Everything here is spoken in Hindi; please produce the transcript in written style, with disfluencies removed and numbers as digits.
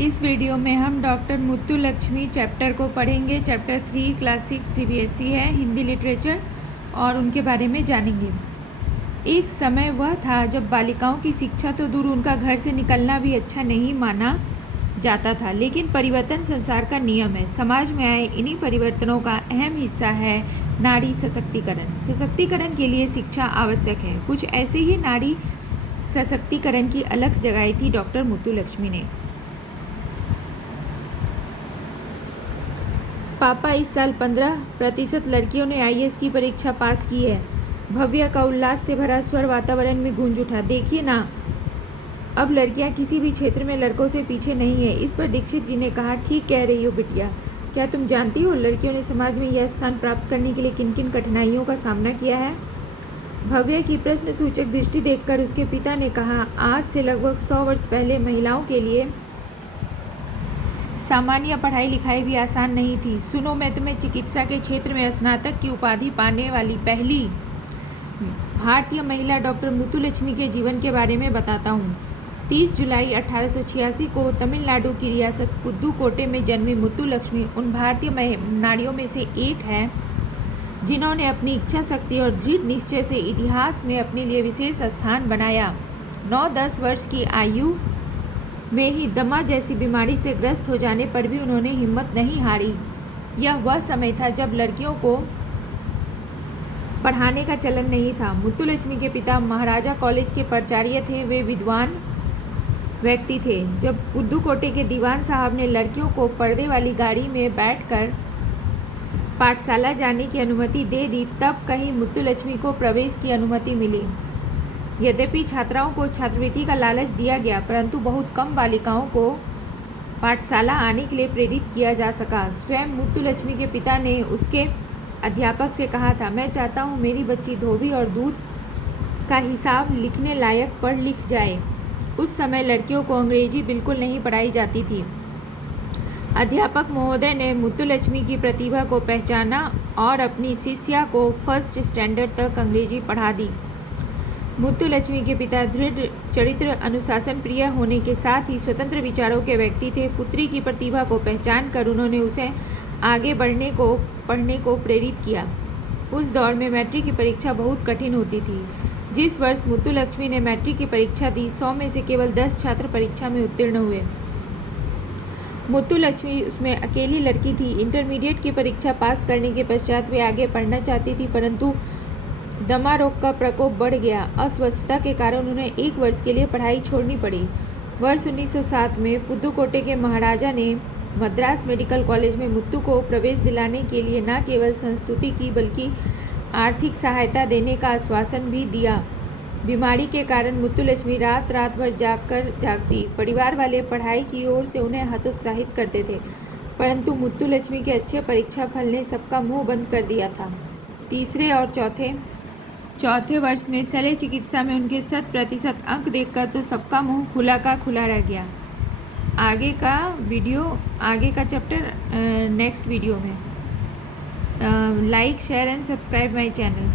इस वीडियो में हम डॉक्टर मुत्तुलक्ष्मी चैप्टर को पढ़ेंगे। चैप्टर 3 क्लास 6 सीबीएसई है, हिंदी लिटरेचर, और उनके बारे में जानेंगे। एक समय वह था जब बालिकाओं की शिक्षा तो दूर, उनका घर से निकलना भी अच्छा नहीं माना जाता था। लेकिन परिवर्तन संसार का नियम है। समाज में आए इन्हीं परिवर्तनों का अहम हिस्सा है नारी सशक्तिकरण। सशक्तिकरण के लिए शिक्षा आवश्यक है। कुछ ऐसे ही नारी सशक्तिकरण की अलख जगाई थी डॉक्टर मुत्तुलक्ष्मी ने। पापा, इस साल 15% लड़कियों ने आईएएस की परीक्षा पास की है। भव्य का उल्लास से भरा स्वर वातावरण में गूंज उठा। देखिए ना, अब लड़कियां किसी भी क्षेत्र में लड़कों से पीछे नहीं है। इस पर दीक्षित जी ने कहा, ठीक कह रही हो बिटिया। क्या तुम जानती हो लड़कियों ने समाज में यह स्थान प्राप्त करने के लिए किन किन कठिनाइयों का सामना किया है? भव्य की प्रश्न सूचक दृष्टि देखकर उसके पिता ने कहा, आज से लगभग 100 वर्ष पहले महिलाओं के लिए सामान्य पढ़ाई लिखाई भी आसान नहीं थी। सुनो, मैं तुम्हें चिकित्सा के क्षेत्र में स्नातक की उपाधि पाने वाली पहली भारतीय महिला डॉक्टर मुत्तुलक्ष्मी के जीवन के बारे में बताता हूँ। 30 जुलाई 1886 को तमिलनाडु की रियासत पुदुकोट्टई में जन्मी मुत्तुलक्ष्मी उन भारतीय नारियों में से एक है जिन्होंने अपनी इच्छा शक्ति और दृढ़ निश्चय से इतिहास में अपने लिए विशेष स्थान बनाया। 9-10 वर्ष की आयु में ही दमा जैसी बीमारी से ग्रस्त हो जाने पर भी उन्होंने हिम्मत नहीं हारी। यह वह समय था जब लड़कियों को पढ़ाने का चलन नहीं था। मुत्तुलक्ष्मी के पिता महाराजा कॉलेज के प्राचार्य थे। वे विद्वान व्यक्ति थे। जब पुदुकोट्टई के दीवान साहब ने लड़कियों को पर्दे वाली गाड़ी में बैठकर पाठशाला जाने की अनुमति दे दी, तब कहीं मुत्तुलक्ष्मी को प्रवेश की अनुमति मिली। यद्यपि छात्राओं को छात्रवृत्ति का लालच दिया गया, परंतु बहुत कम बालिकाओं को पाठशाला आने के लिए प्रेरित किया जा सका। स्वयं मुत्तुलक्ष्मी के पिता ने उसके अध्यापक से कहा था, मैं चाहता हूँ मेरी बच्ची धोबी और दूध का हिसाब लिखने लायक पढ़ लिख जाए। उस समय लड़कियों को अंग्रेजी बिल्कुल नहीं पढ़ाई जाती थी। अध्यापक महोदय ने मुत्तुलक्ष्मी की प्रतिभा को पहचाना और अपनी शिष्या को फर्स्ट स्टैंडर्ड तक अंग्रेजी पढ़ा दी। मुत्तुलक्ष्मी के पिता दृढ़ चरित्र, अनुशासन प्रिय होने के साथ ही स्वतंत्र विचारों के व्यक्ति थे। पुत्री की प्रतिभा को पहचान कर उन्होंने उसे आगे पढ़ने को प्रेरित किया। उस दौर में मैट्रिक की परीक्षा बहुत कठिन होती थी। जिस वर्ष मुत्तुलक्ष्मी ने मैट्रिक की परीक्षा दी, 100 में से केवल 10 छात्र परीक्षा में उत्तीर्ण हुए। मुत्तुलक्ष्मी उसमें अकेली लड़की थी। इंटरमीडिएट की परीक्षा पास करने के पश्चात वे आगे पढ़ना चाहती थी, परंतु दमा रोग का प्रकोप बढ़ गया। अस्वस्थता के कारण उन्हें 1 वर्ष के लिए पढ़ाई छोड़नी पड़ी। वर्ष 1907 में पुदुकोट्टई के महाराजा ने मद्रास मेडिकल कॉलेज में मुत्तु को प्रवेश दिलाने के लिए न केवल संस्तुति की बल्कि आर्थिक सहायता देने का आश्वासन भी दिया। बीमारी के कारण मुत्तुलक्ष्मी रात भर जागती। परिवार वाले पढ़ाई की ओर से उन्हें हतोत्साहित करते थे, परंतु मुत्तुलक्ष्मी के अच्छे परीक्षा फल ने सबका मुंह बंद कर दिया था। तीसरे और चौथे वर्ष में शल्य चिकित्सा में उनके 100% अंक देखकर तो सबका मुंह खुला का खुला रह गया। आगे का चैप्टर नेक्स्ट वीडियो में। Like, share and subscribe my channel.